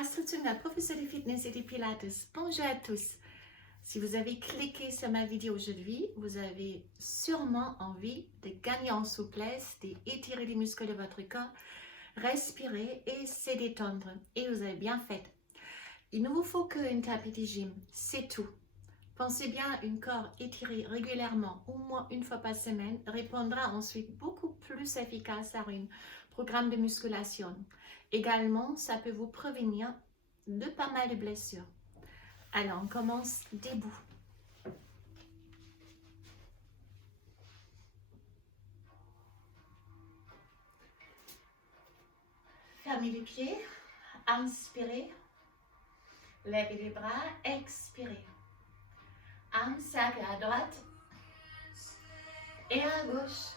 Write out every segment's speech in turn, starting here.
Astrid Zünger, professeure de fitness et de pilates. Bonjour à tous. Si vous avez cliqué sur ma vidéo aujourd'hui, vous avez sûrement envie de gagner en souplesse, d'étirer les muscles de votre corps, respirer et se détendre. Et vous avez bien fait. Il ne vous faut qu'un tapis de gym, c'est tout. Pensez bien, un corps étiré régulièrement, au moins une fois par semaine, répondra ensuite beaucoup plus efficace à un programme de musculation. Également, ça peut vous prévenir de pas mal de blessures. Alors, on commence debout. Fermez les pieds, inspirez, levez les bras, expirez. Un cercle à droite et à gauche.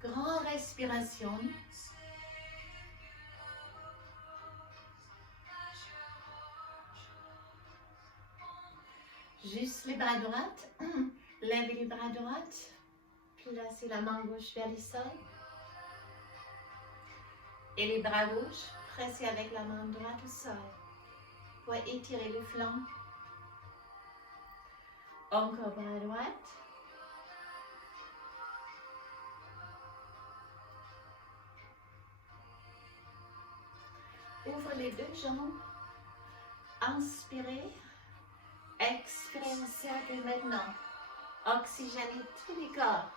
Grande respiration. Juste les bras droits. Levez les bras droits. Placez la main gauche vers le sol. Et les bras gauches, pressez avec la main droite au sol pour étirer le flanc. Encore bras droit. Ouvre les deux jambes. Inspirez. Expirez en cercle maintenant. Oxygénez tous les corps.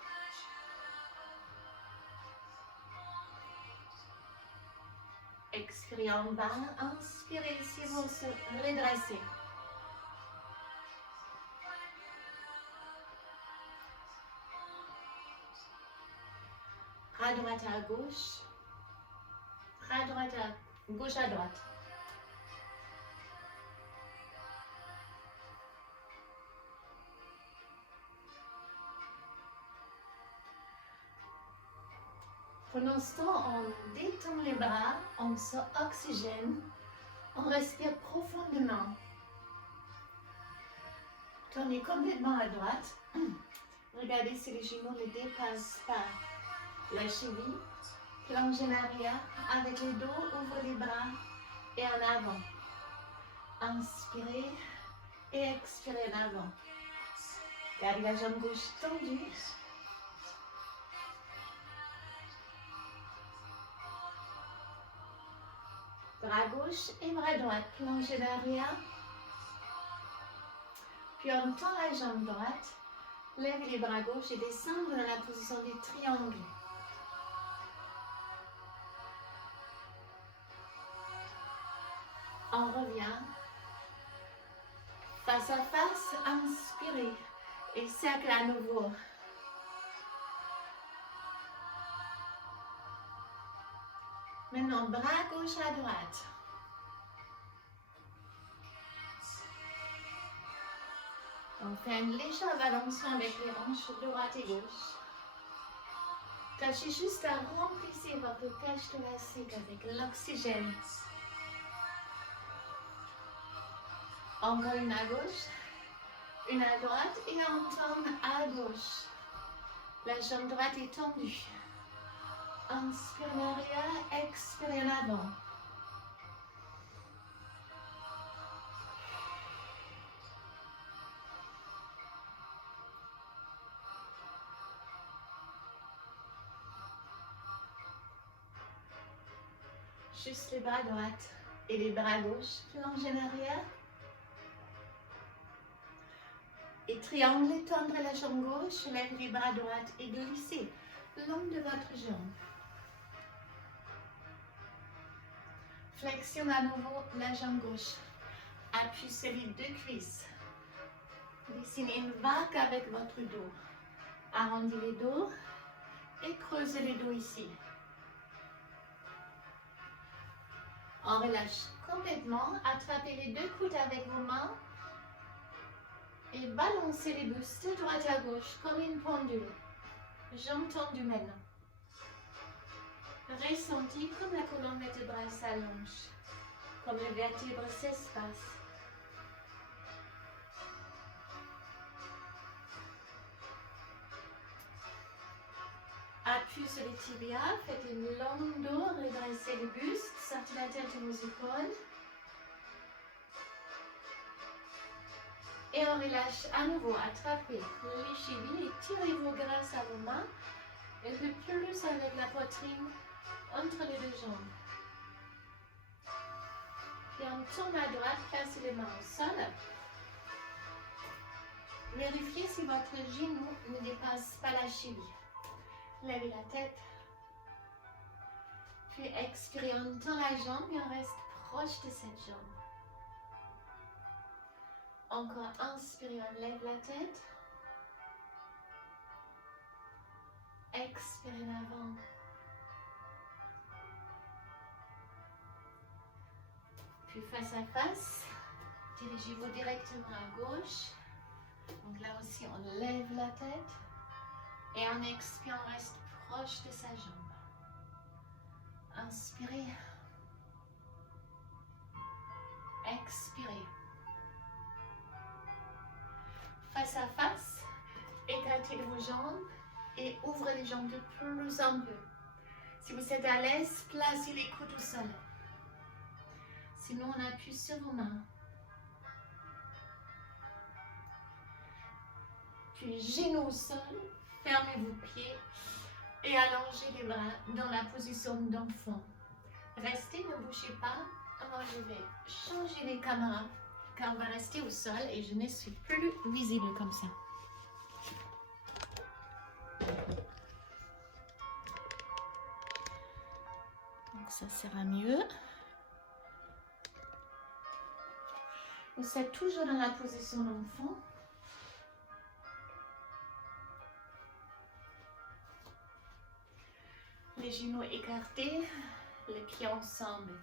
Expirez en bas. Inspirez si vous se redressez. Bras droit à gauche. Bras droit à gauche à droite. Pendant ce temps, on détend les bras, on s'oxygène, on respire profondément. Tournez complètement à droite. Regardez si les genoux ne dépassent pas la cheville. Plonge en arrière avec le dos, ouvrez les bras et en avant. Inspirez et expirez en avant. Gardez la jambe gauche tendue. Bras gauche et bras droit, plongez en arrière. Puis on tend la jambe droite, levez les bras gauche et descendre dans la position du triangle. On revient. Face à face, inspirez et cercle à nouveau. Maintenant, bras gauche à droite. On fait une légère balanciation avec les hanches droite et gauche. Tâchez juste à remplir votre cage thoracique avec l'oxygène. Encore une à gauche, une à droite et on tourne à gauche. La jambe droite est tendue. Inspire en arrière, expire en avant. Juste les bras droits et les bras gauches, plongez en arrière. Et triangle, tendre la jambe gauche, lève les bras droits et glissez le long de votre jambe. Flexion à nouveau la jambe gauche. Appuyez sur les deux cuisses. Dessinez une vague avec votre dos. Arrondissez les dos et creusez le dos ici. On relâche complètement. Attrapez les deux coudes avec vos mains. Et balancez les bustes de droite à gauche comme une pendule. Jambes tendues maintenant. Ressentez comme la colonne vertébrale s'allonge, comme les vertèbres s'espacent. appui sur les tibias, faites une longue dos, redressez le buste, sortez la tête de vos épaules. Et on relâche à nouveau, attrapez les chevilles et tirez-vous grâce à vos mains. Un peu plus avec la poitrine entre les deux jambes. Puis on tourne à droite, placez les mains au sol. Vérifiez si votre genou ne dépasse pas la cheville. Levez la tête. Puis expirez, on tend la jambe et on reste proche de cette jambe. Encore inspirez, on lève la tête. Expirez l'avant. Puis face à face, dirigez-vous directement à gauche. Donc là aussi, on lève la tête. Et en expirant, on reste proche de sa jambe. Inspirez. Expirez. Face à face, écartez vos jambes et ouvrez les jambes de plus en plus. Si vous êtes à l'aise, placez les coudes au sol. Sinon, on appuie sur vos mains. Puis, genoux au sol, fermez vos pieds et allongez les bras dans la position d'enfant. Restez, ne bougez pas. Moi, je vais changer les caméras car on va rester au sol et je ne suis plus visible comme ça. Donc, ça sera mieux. Vous êtes toujours dans la position d'enfant. Les genoux écartés, les pieds ensemble.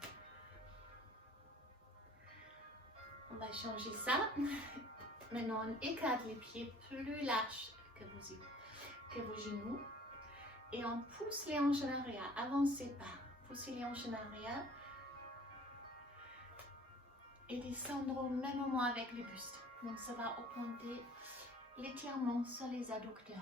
On va changer ça. Maintenant, on écarte les pieds plus larges que vos genoux. Et on pousse les hanches en arrière. Avancez pas. Poussez les hanches en arrière. Et descendre au même moment avec le buste. Donc, ça va augmenter l'étirement sur les adducteurs.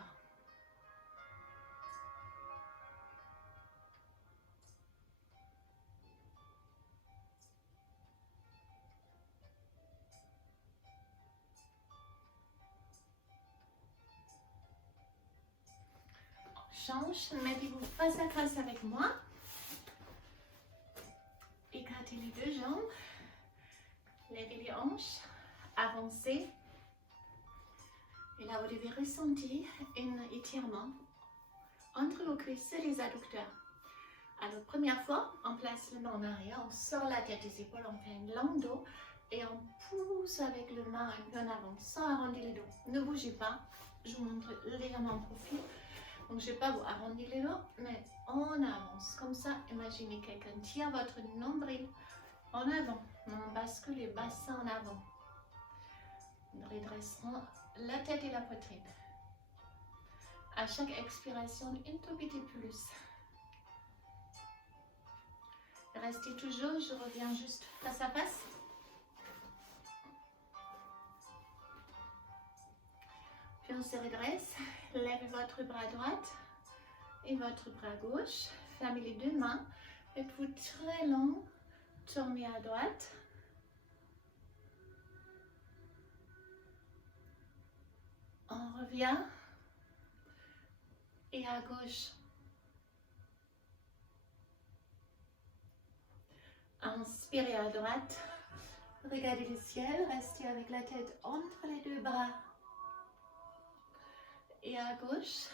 Change, mettez-vous face à face avec moi. Écartez les deux jambes. Levez les hanches. Avancez. Et là, vous devez ressentir un étirement entre vos cuisses et les adducteurs. Alors, première fois, on place le main en arrière, on sort la tête des épaules, on fait une longue dos et on pousse avec le main un peu en avant, sans arrondir les dos. Ne bougez pas. Je vous montre légèrement en profil. Donc, je ne vais pas vous arrondir les dos, mais on avance. Comme ça, imaginez quelqu'un tire votre nombril en avant. On bascule les bassins en avant. Nous redresserons la tête et la poitrine. À chaque expiration, un tout petit plus. Restez toujours, je reviens juste face à face. Puis on se redresse, levez votre bras droit et votre bras gauche. Fermez les deux mains, faites-vous très long, tournez à droite. On revient et à gauche. Inspirez à droite, regardez le ciel, restez avec la tête entre les deux bras. Et à gauche.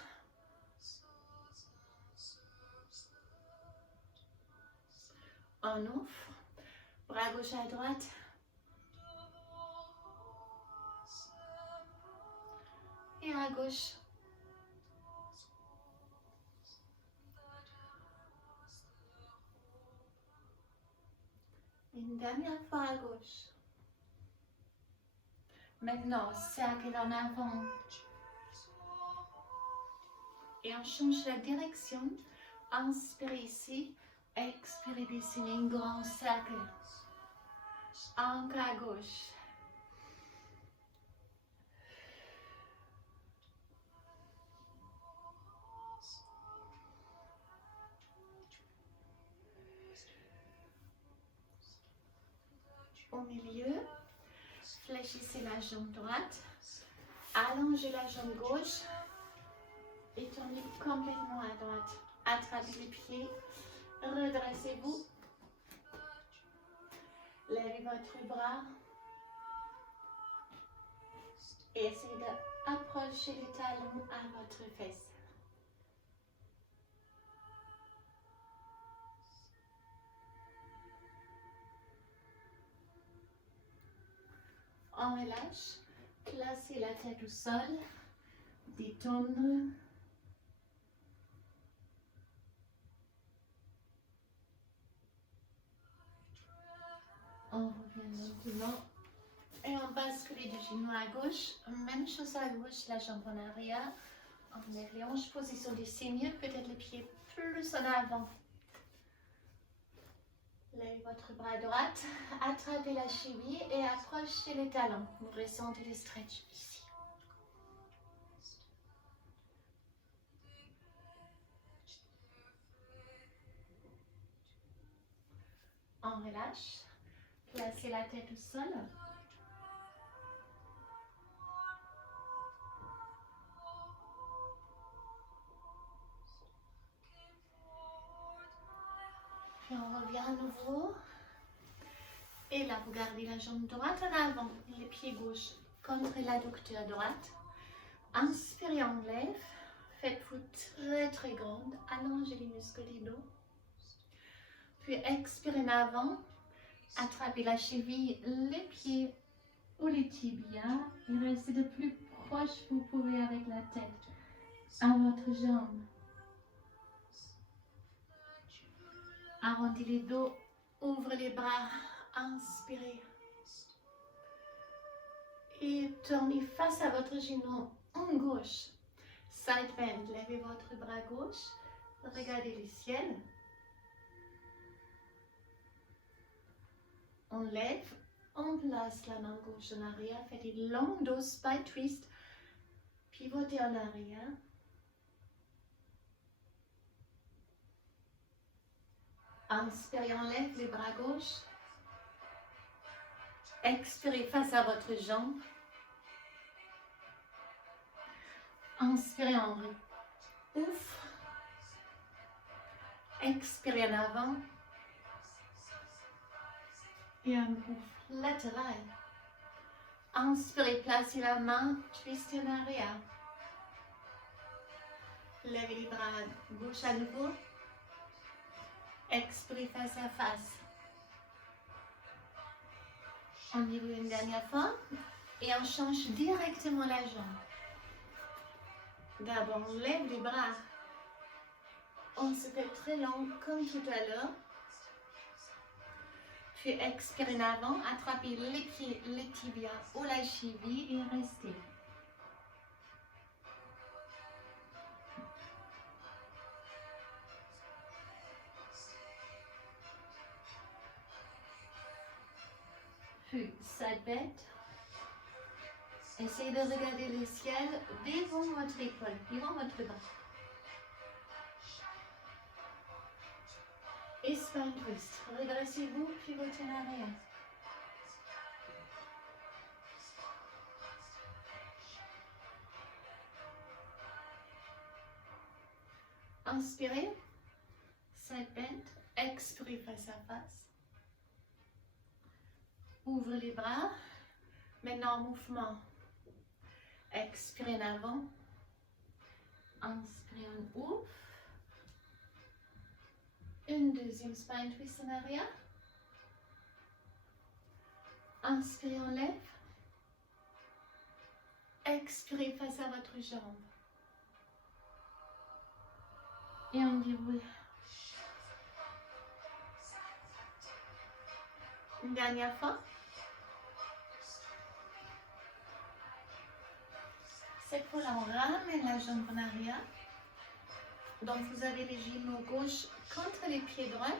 On ouvre, bras gauche à droite. Et à gauche. Une dernière fois à gauche. Maintenant, cercle en avant. Et on change la direction. Inspirez ici. Expirez, dessinez un grand cercle. Encore à gauche. au milieu. Fléchissez la jambe droite. Allongez la jambe gauche. Et tournez complètement à droite. Attrapez les pieds. Redressez-vous. Levez votre bras. Et essayez d'approcher les talons à votre fesse. On relâche. Placez la tête au sol. Détendre. On revient maintenant. Et on bascule du genou à gauche. Même chose à gauche, la jambe en arrière. On lève les hanches, position du cygne. Peut-être les pieds plus en avant. Levez votre bras droit. Attrapez la cheville et approchez les talons. Vous ressentez le stretch ici. On relâche. Placez la tête au sol. Puis on revient à nouveau. Et là, vous gardez la jambe droite en avant, les pieds gauche contre l'adducteur droite. Inspirez, on lève. Faites-vous très très grande. Allongez les muscles du dos. Puis expirez en avant. Attrapez la cheville, les pieds ou les tibias. Et restez le plus proche que vous pouvez avec la tête à votre jambe. Arrondissez les dos. Ouvrez les bras. Inspirez. Et tournez face à votre genou en gauche. Side bend. Levez votre bras gauche. Regardez le ciel. On lève. On place la main gauche en arrière. Faites une longue dos, spine twist. Pivotez en arrière. Inspirez, on lève les bras gauche. Expirez face à votre jambe. Inspirez, on ouvre. Expirez en avant. Et un ouvre latéral. Inspirez, placez la main, twistez en arrière. Levez les bras gauche à nouveau. Expirez face à face. On y va une dernière fois. Et on change directement la jambe. D'abord, on lève les bras. On se fait très long comme tout à l'heure. Puis expirez en avant. Attrapez les pieds, les tibias ou la cheville et restez. Puis, side bend. Essayez de regarder le ciel devant votre épaule, devant votre bras. Et spine twist. Redressez-vous, pivotez en arrière. Inspirez. Side bend. Expirez face à face. Ouvrez les bras. Maintenant, mouvement. Expirez en avant. Inspirez, on ouvre. Une deuxième spine twist en arrière. Inspirez, on lève. Expirez face à votre jambe. Et on déroule. Une dernière fois. Cette fois-là, on ramène la jambe en arrière. Donc, vous avez les genoux gauche contre les pieds droits.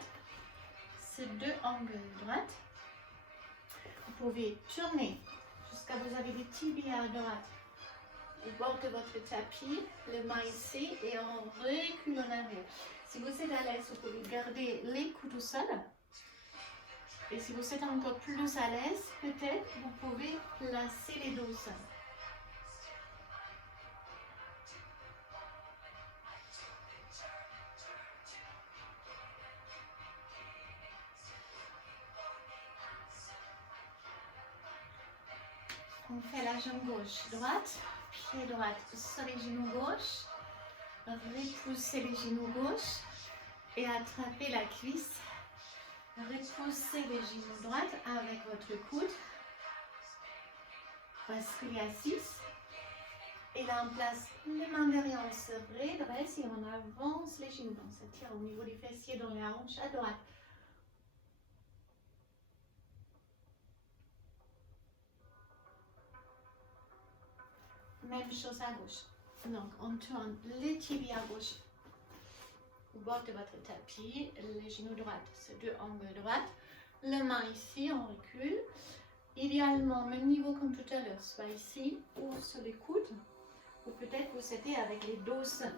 C'est deux angles droits. Vous pouvez tourner jusqu'à vous avez les tibias à droite. Au bord de votre tapis, les mains ici et on recule en arrière. Si vous êtes à l'aise, vous pouvez garder les coudes au sol Et si vous êtes encore plus à l'aise, peut-être vous pouvez placer les dos au sol. On fait la jambe gauche, droite, pied droite sur les genoux gauche, repoussez les genoux gauche et attrapez la cuisse. Repoussez les genoux droite avec votre coude. Basculez à 6. Et là, on place les mains derrière, on se redresse et on avance les genoux. On s'étire au niveau du fessier dans les hanches à droite. Même chose à gauche. Donc, on tourne les tibias à gauche au bord de votre tapis, les genoux droits, c'est deux angles droits. Les mains ici, on recule. Idéalement, même niveau comme tout à l'heure, soit ici ou sur les coudes. Ou peut-être vous êtes avec les dos seuls.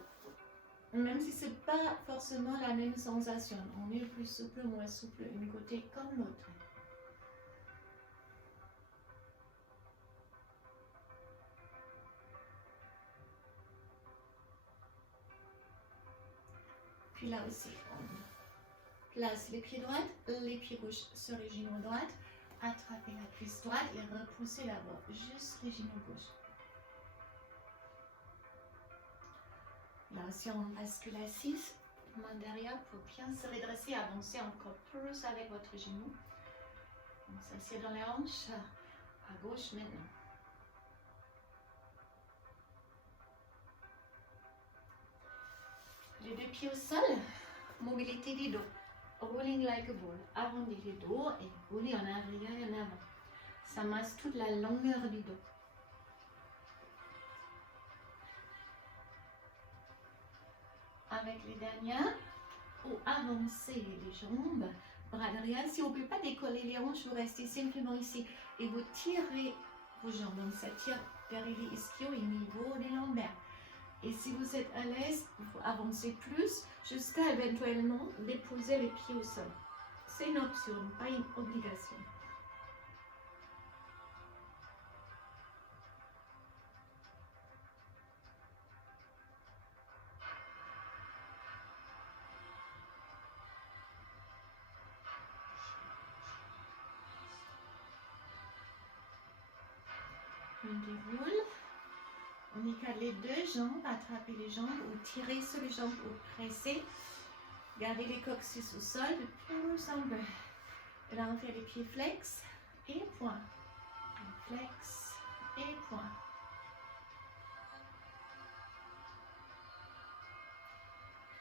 Même si ce n'est pas forcément la même sensation. On est plus souple, moins souple, d'un côté comme l'autre. Puis là aussi, on place les pieds droits, les pieds gauches sur les genoux droits. Attrapez la cuisse droite et repoussez la barre, juste les genoux gauches. Là aussi, on bascule à 6, main derrière pour bien se redresser, avancer encore plus avec votre genou. On s'assied dans les hanches, à gauche maintenant. Les deux pieds au sol, mobilité du dos. Rolling like a ball. Arrondis les dos et roulez en arrière et en avant. Ça masse toute la longueur du dos. Avec les dernières, ou avancez les jambes, bras derrière. Si on ne peut pas décoller les hanches, vous restez simplement ici et vous tirez vos jambes. Donc ça tire derrière les ischios et niveau des lombaires. Et si vous êtes à l'aise, vous avancez plus jusqu'à éventuellement déposer les pieds au sol. C'est une option, pas une obligation. On déroule. On écarte les deux jambes, attrapez les jambes ou tirez sur les jambes ou pressez. Gardez les coccyx au sol de plus en plus. Et là, on fait les pieds flex et point. Flex et point.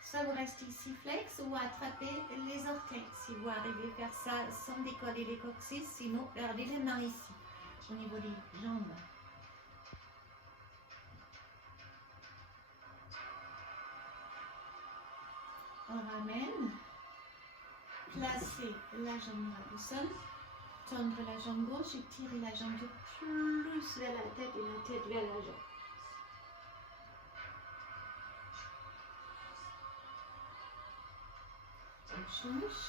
Soit vous restez ici flex ou attrapez les orteils. Si vous arrivez à faire ça sans décoller les coccyx, sinon gardez les mains ici, au niveau des jambes. On ramène, placez la jambe droite au sol, tendre la jambe gauche et tirer la jambe de plus vers la tête et la tête vers la jambe. On change,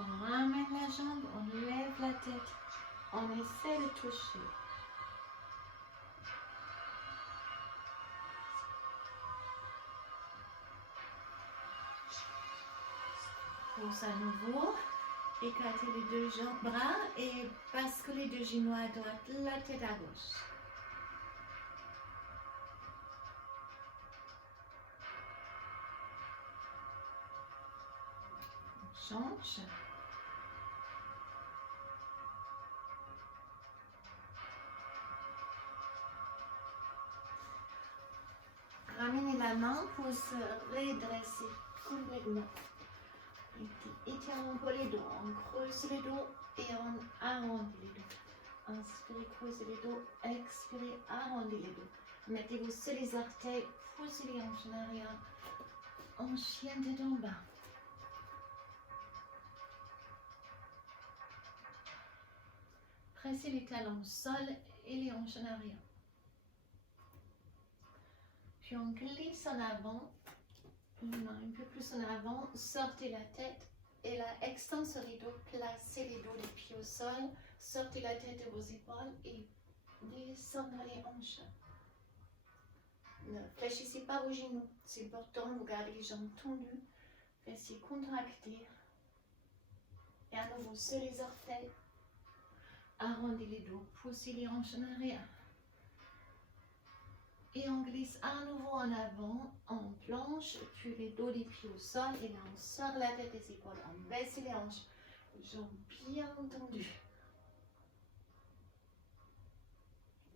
on ramène la jambe, on lève la tête, on essaie de toucher. Pose à nouveau, écartez les deux jambes, bras et basculez les deux genoux à droite, la tête à gauche. On change. Ramenez la main pour se redresser complètement. Étirons un peu les dos, on creuse les dos et on arrondit les dos. Inspirez, creusez les dos, expirez, arrondissez les dos. Mettez-vous sur les orteils, poussez les hanches en arrière, en chien tête en bas. Pressez les talons au sol et les hanches en arrière. Puis on glisse en avant. Une main un peu plus en avant, sortez la tête Et là, extenseur rideau, placez les dos des pieds au sol, sortez la tête de vos épaules et descendez les hanches. Ne fléchissez pas vos genoux, c'est important, vous gardez les jambes tendues, fessiers contractés. Et à nouveau, sur les orteils, arrondissez les dos, poussez les hanches en arrière. Et on glisse à nouveau en avant, en planche, puis les dos des pieds au sol. Et là, on sort la tête des épaules, on baisse les hanches, jambes bien tendues.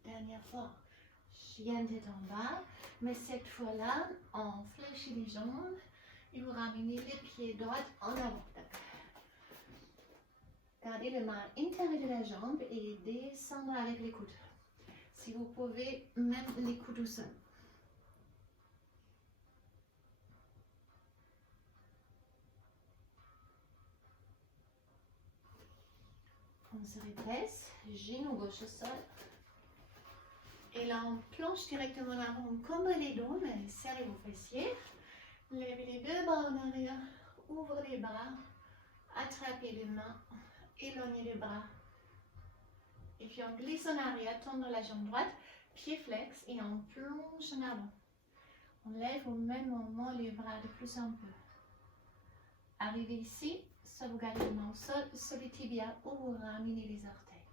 Dernière fois, chien tête en bas, mais cette fois-là, on fléchit les jambes et vous ramenez les pieds droits en avant. Gardez le main intérieur de la jambe et descendre avec les coudes. Si vous pouvez, même les coudes au sol. On se redresse, genou gauche au sol. Et là, on planche directement en avant, on combe les dos, mais serrez vos fessiers. Levez les deux bras en arrière, ouvrez les bras, attrapez les mains, éloignez les bras. Et puis on glisse en arrière, tendre la jambe droite, pied flex et on plonge en avant. On lève au même moment les bras de plus en peu. Arrivez ici, soit vous gardez les mains au sol, sur les tibias ou vous ramenez les orteils.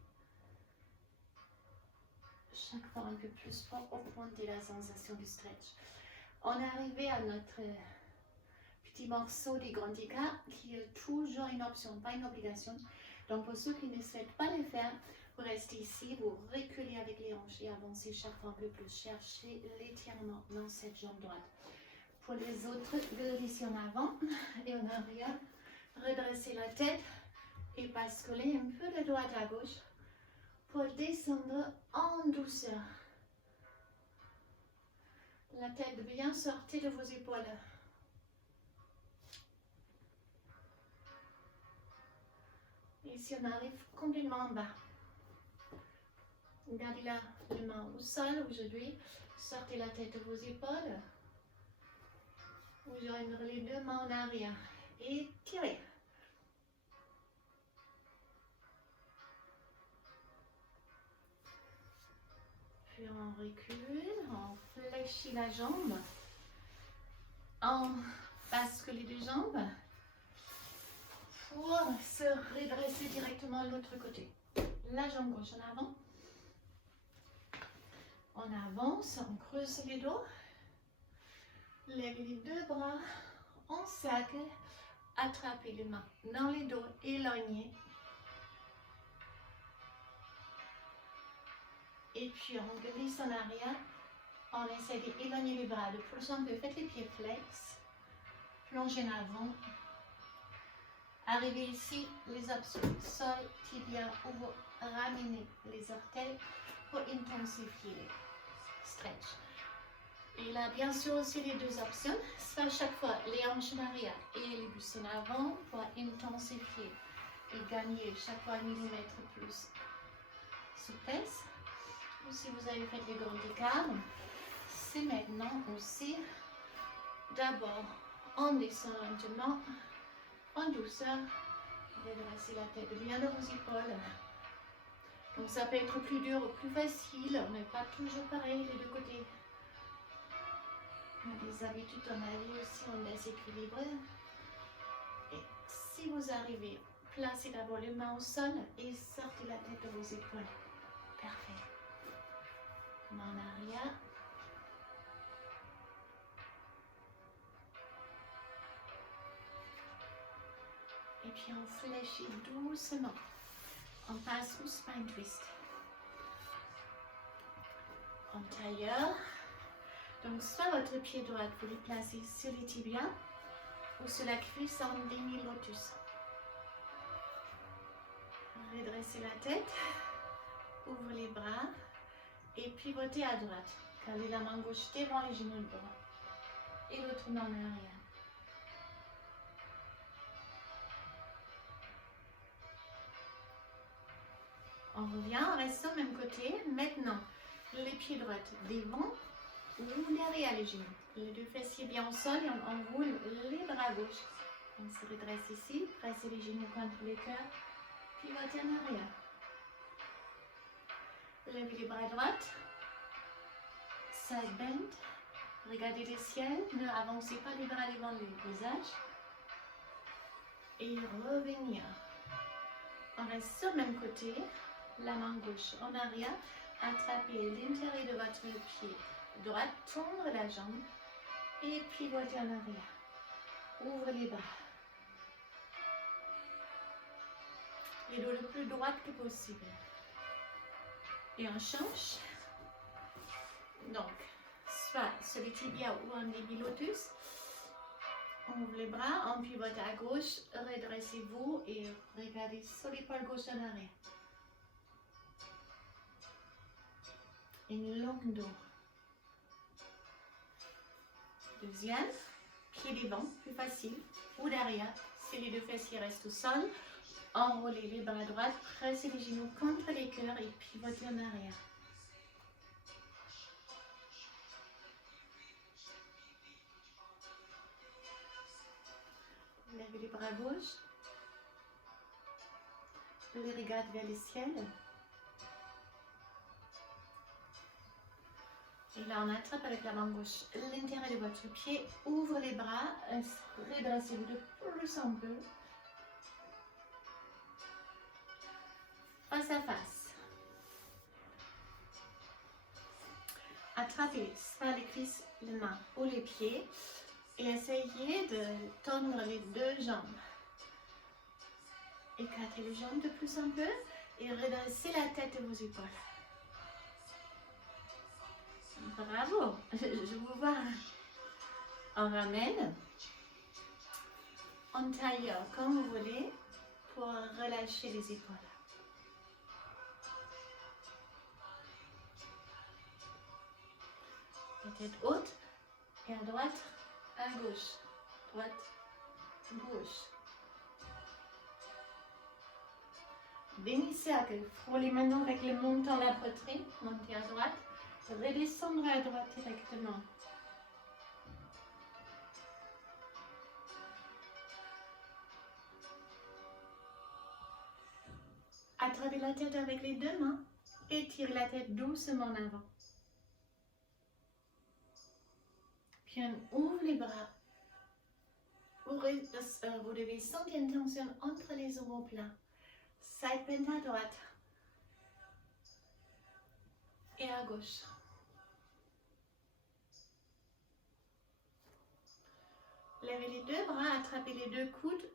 Chaque fois un peu plus fort, augmentez la sensation du stretch. On est arrivé à notre petit morceau des grands écarts qui est toujours une option, pas une obligation. Donc pour ceux qui ne souhaitent pas le faire, vous restez ici, vous reculez avec les hanches et avancez chaque fois un peu plus. Cherchez l'étirement dans cette jambe droite. Pour les autres, glissez en avant et en arrière. Redressez la tête et basculez un peu de droite à gauche pour descendre en douceur. La tête bien sortie de vos épaules. Ici, on arrive complètement en bas. Gardez la main au sol aujourd'hui. Sortez la tête de vos épaules. Vous joignez les deux mains en arrière. Et tirez. Puis on recule, on fléchit la jambe. On bascule les deux jambes pour se redresser directement de l'autre côté. La jambe gauche en avant. On avance, on creuse les dos. Levez les deux bras en cercle. Attrapez les mains dans les dos, éloignez. Et puis on glisse en arrière. On essaie d'éloigner les bras de plus en plus. Faites les pieds flex. Plongez en avant. Arrivez ici, les options. Sol, tibia, ou vous ramenez les orteils pour intensifier les stretch. Et là, bien sûr, aussi les deux options. Soit chaque fois les hanches en arrière et les buste en avant pour intensifier et gagner chaque fois 1 millimètre plus souplesse. Ou si vous avez fait les grands écarts, c'est maintenant aussi d'abord on descend lentement, en douceur, redressez la tête bien de vos épaules. Donc ça peut être plus dur ou plus facile, on n'est pas toujours pareil les deux côtés. On a des habitudes dans la vie aussi, on déséquilibre. Et si vous arrivez, placez d'abord les mains au sol et sortez la tête de vos épaules. Parfait. Main en arrière. Et puis on fléchit doucement. On passe au spine twist. En tailleur. Donc soit votre pied droit, vous le placez sur les tibias ou sur la cuisse en demi-lotus. Redressez la tête. Ouvrez les bras. Et pivotez à droite. Gardez la main gauche devant les genoux droits. Et l'autre main en arrière. On revient, on reste au même côté. Maintenant, les pieds droits devant ou derrière les genoux. Les deux fessiers bien au sol et on enroule les bras gauche On se redresse ici, pressez les genoux contre les cœurs, pivotez en arrière. Levez les bras droits, side bend, regardez le ciel, ne avancez pas les bras devant le visage. Et revenir. On reste sur le même côté, la main gauche en arrière, attrapez l'intérieur de votre pied droit, tendre la jambe et pivotez en arrière. Ouvrez les bras. Les dos le plus droit que possible. Et on change. Donc, soit sur les tibias ou en début lotus. On ouvre les bras, on pivote à gauche, redressez-vous et regardez sur l'épaule gauche en arrière. Une longue dos. Deuxième, pied devant, plus facile, ou derrière, si les deux fessiers restent au sol. Enroulez les bras droits, pressez les genoux contre les cœurs et pivotez en arrière. Levez les bras gauche. Les regards vers le ciel. Et là, on attrape avec la main gauche l'intérieur de votre pied. Ouvre les bras. Redressez-vous de plus en peu. Face à face. Attrapez soit les cuisses, les mains ou les pieds. Et essayez de tendre les deux jambes. Écartez les jambes de plus en peu et redressez la tête et vos épaules. Bravo, je vous vois. On ramène. En tailleur comme vous voulez pour relâcher les épaules. La tête haute et à droite, à gauche. Droite, gauche. Demi-cercle, frôlez maintenant avec le menton la poitrine, montez à droite, redescendre à droite directement. Attrapez la tête avec les deux mains et tirez la tête doucement en avant. Puis on ouvre les bras. Vous devez sentir une tension entre les omoplates. Side bend à droite et à gauche. Levez les deux bras, attrapez les deux coudes.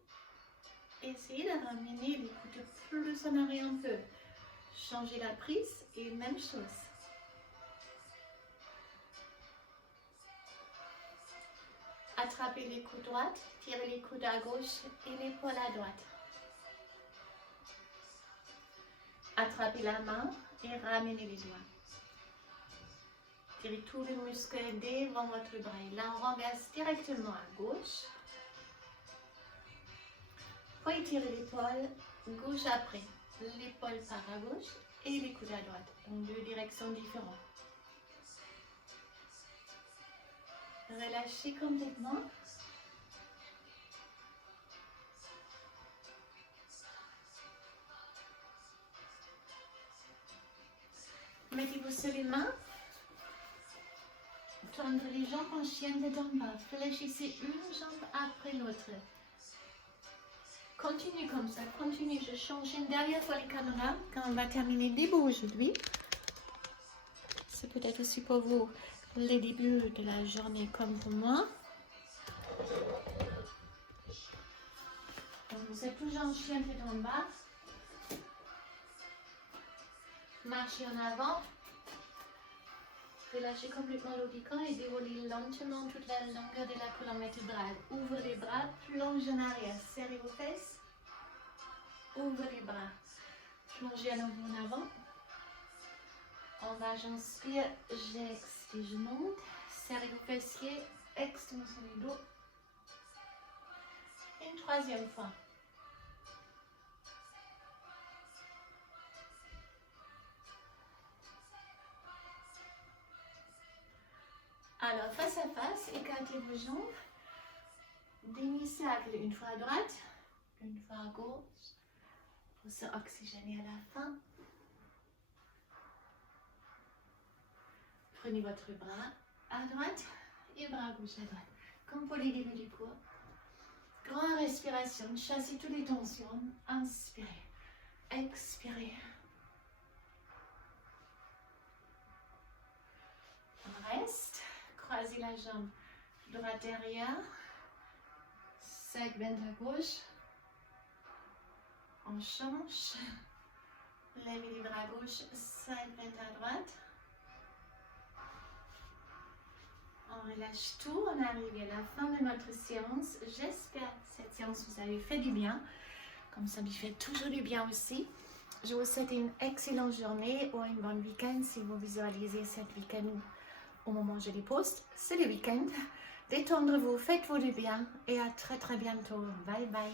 Essayez de ramener les coudes plus en arrière un peu. Changez la prise et même chose. Attrapez les coudes droites, tirez les coudes à gauche et l'épaule à droite. Attrapez la main et ramenez les doigts. Tirez tous les muscles devant votre bras. Et là, on renverse directement à gauche. Puis étirez l'épaule gauche après. L'épaule part à gauche et les coudes à droite, dans deux directions différentes. Relâchez complètement. Mettez-vous sur les mains. Tendre les jambes en chienne de en bas. Fléchissez une jambe après l'autre. Continue comme ça, continue. Je change une dernière fois les caméras quand on va terminer debout aujourd'hui. C'est peut-être aussi pour vous les débuts de la journée comme pour moi. Donc vous êtes toujours en chien tête en bas. Marchez en avant. Relâchez complètement l'oblique et déroulez lentement toute la longueur de la colonne vertébrale. Ouvrez les bras, plongez en arrière, serrez vos fesses. Ouvrez les bras, plongez à nouveau en avant. En bas, j'inspire, j'expire, je monte. Serrez vos fessiers, extension du dos. Une troisième fois. Alors, face à face, écartez vos jambes. Demi-cercle, une fois à droite, une fois à gauche, pour se oxygéner à la fin. Prenez votre bras à droite et bras gauche à droite, comme pour les débuts du cours. Grande respiration, chassez toutes les tensions. Inspirez, expirez. On reste, croisez la jambe droite derrière, segment à gauche. On change, levez les bras à gauche, segment à droite. On relâche tout, on arrive à la fin de notre séance. J'espère que cette séance vous avez fait du bien, comme ça me fait toujours du bien aussi. Je vous souhaite une excellente journée ou un bon week-end si vous visualisez cette week-end au moment où je les poste. C'est le week-end. Détendez-vous, faites-vous du bien et à très bientôt. Bye bye.